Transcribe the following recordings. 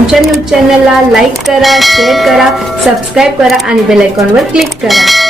आमच्या न्यूज चॅनलला लाईक करा शेअर करा सबस्क्राईब करा आणि बेल आयकॉनवर क्लिक करा.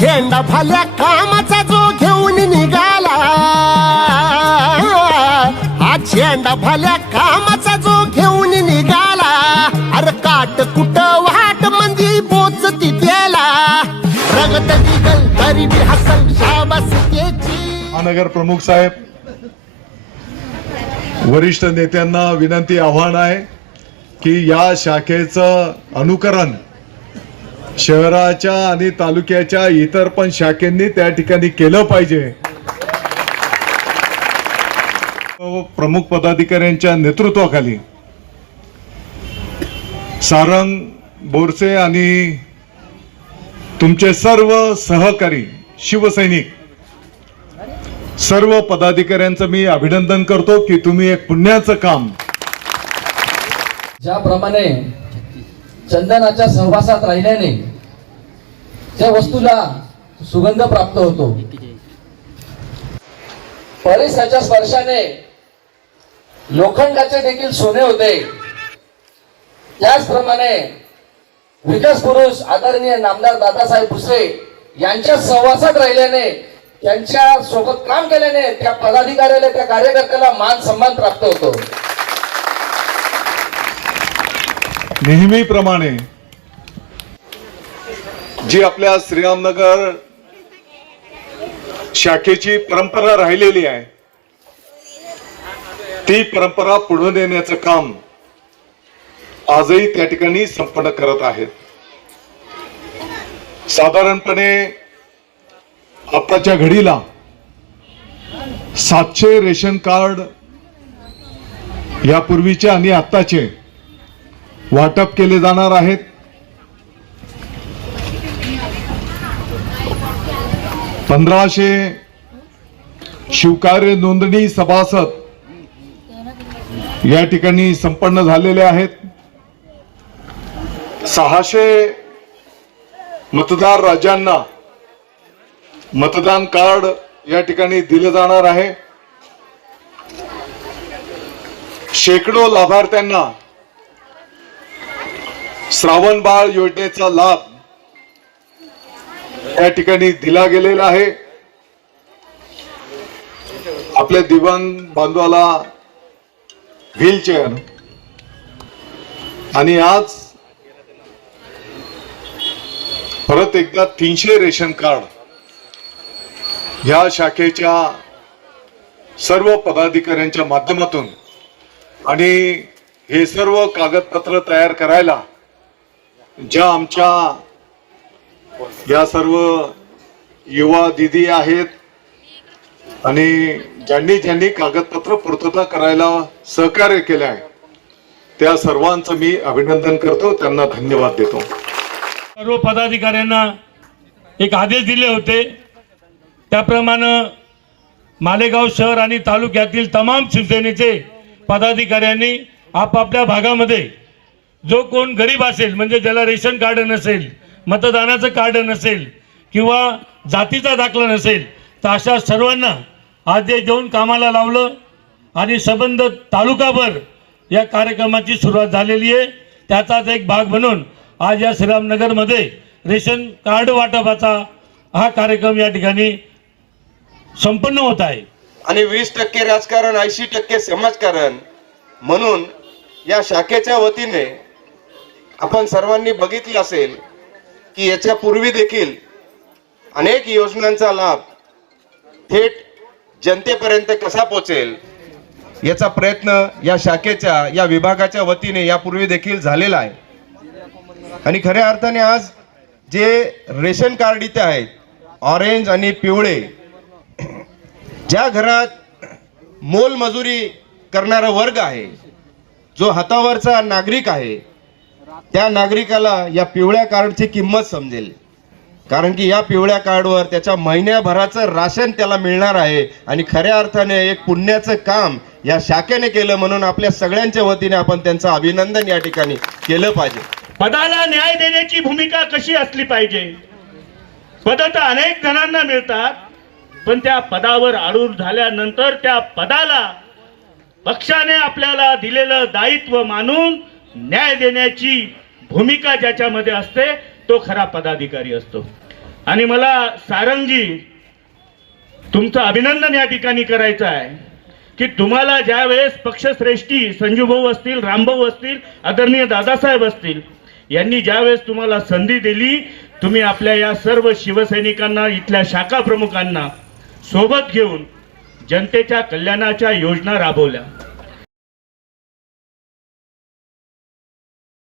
झेंडा फाल्या कामाचा जो घेऊन निघाला आज झेंडा फाल्या कामाचा जो घेऊन निघाला. अरे काट कुट वाट मंदी पोच तिथेला रगत दिगल गरिबी हसल शाबास महानगर प्रमुख साहेब वरिष्ठ नेत्यांना विनंती आव्हान आहे की या शाखेचं अनुकरण शहराच्या आणि तालुक्याच्या इतर पण शाखेंनी त्या ठिकाणी केलं पाहिजे. प्रमुख पदाधिकाऱ्यांच्या नेतृत्वाखाली सारंग बोरसे आणि तुमचे सर्व सहकारी शिवसैनिक सर्व पदाधिकाऱ्यांचं मी अभिनंदन करतो की तुम्ही एक पुण्याचं काम ज्याप्रमाणे चंदनाच्या सहवासात राहिल्याने त्या वस्तूला सुगंध प्राप्त होतो. परिसराच्या स्पर्शाने लोखंडाचे देखील सोने होते. त्याचप्रमाणे विकास पुरुष आदरणीय नामदार दादासाहेब भुसे यांच्या सहवासात राहिल्याने त्यांच्यासोबत काम केल्याने त्या पदाधिकाऱ्याला त्या कार्यकर्त्याला मान सन्मान प्राप्त होतो. नेहमीप्रमाणे. जी आपल्या श्रीरामनगर शाखेची परंपरा राहिलेली आहे ती परंपरा पुढे नेण्याचं काम आजही त्या ठिकाणी संपन्न करत आहेत. साधारणपणे आताच्या घडीला सातशे रेशन कार्ड यापूर्वीचे आणि आत्ताचे वाटप केले जाणार आहेत. पंधराशे शिवकार्य नोंदणी सभासद या ठिकाणी संपन्न झालेले आहेत. सहाशे मतदार राजांना मतदान कार्ड या ठिकाणी दिले जाणार आहे. शेकडो लाभार्थ्यांना श्रावण बाळ योजनेचा लाभ या ठिकाणी दिला गेलेला आहे. आपल्या दिव्यांग बांधवाला व्हीलचेअर. आणि आज परत एकदा तीनशे रेशन कार्ड या शाखेच्या सर्व पदाधिकाऱ्यांच्या माध्यमातून आणि हे सर्व कागदपत्र तयार करायला ज्या आमच्या या सर्व युवा दिदी आहेत आणि ज्यांनी ज्यांनी कागदपत्र पूर्तता करायला सहकार्य केले आहे त्या सर्वांचं मी अभिनंदन करतो. त्यांना धन्यवाद देतो. सर्व पदाधिकाऱ्यांना एक आदेश दिले होते. त्याप्रमाणे मालेगाव शहर आणि तालुक्यातील तमाम शिवसेनेचे पदाधिकाऱ्यांनी आपापल्या भागामध्ये जो कोण गरीब असेल म्हणजे ज्याला रेशन कार्ड नसेल मतदानाचं कार्ड नसेल किंवा जातीचा दाखला नसेल तर अशा सर्वांना आदेश देऊन कामाला लावलं आणि संबंध तालुकाभर या कार्यक्रमाची सुरुवात झालेली आहे. त्याचाच एक भाग म्हणून आज या श्रीरामनगरमध्ये रेशन कार्ड वाटपाचा हा कार्यक्रम या ठिकाणी संपन्न होत आहे. आणि वीस टक्के राजकारण ऐंशी टक्के समाजकारण म्हणून या शाखेच्या वतीने आपण सर्वांनी बघितलं असेल की याच्या पूर्वी देखील अनेक योजनांचा लाभ थेट जनतेपर्यंत कसा पोचेल याचा प्रयत्न या शाखेच्या या विभागाच्या वतीने यापूर्वी देखील झालेला आहे. आणि खऱ्या अर्थाने आज जे रेशन कार्ड इथे आहेत ऑरेंज आणि पिवळे ज्या घरात मोलमजुरी करणारा वर्ग आहे जो हातावरचा नागरिक आहे त्या नागरिकाला या पिवळ्या कार्डची किंमत समजेल. कारण की या पिवळ्या कार्डवर त्याच्या महिन्याभराचं राशन त्याला मिळणार आहे आणि खऱ्या अर्थाने एक पुण्याचं काम या शाखेने केलं म्हणून आपल्या सगळ्यांच्या वतीने आपण त्यांचं अभिनंदन या ठिकाणी केलं पाहिजे. पदाला न्याय देण्याची भूमिका कशी असली पाहिजे? पद तर अनेक जणांना मिळतात पण त्या पदावर आडून झाल्यानंतर त्या पदाला पक्षाने आपल्याला दिलेलं दायित्व मानून न्याय देण्याची भूमिका ज्याच्यामध्ये असते तो खरा पदाधिकारी असतो. आणि मला सारंगजी तुमचं अभिनंदन या ठिकाणी करायचं आहे की तुम्हाला ज्या वेळेस पक्षश्रेष्ठी संजूभाऊ असतील रामभाऊ असतील आदरणीय दादासाहेब असतील यांनी ज्या वेळेस तुम्हाला संधी दिली तुम्ही आपल्या या सर्व शिवसैनिकांना इथल्या शाखा प्रमुखांना सोबत घेऊन जनतेच्या कल्याणाच्या योजना राबवल्या.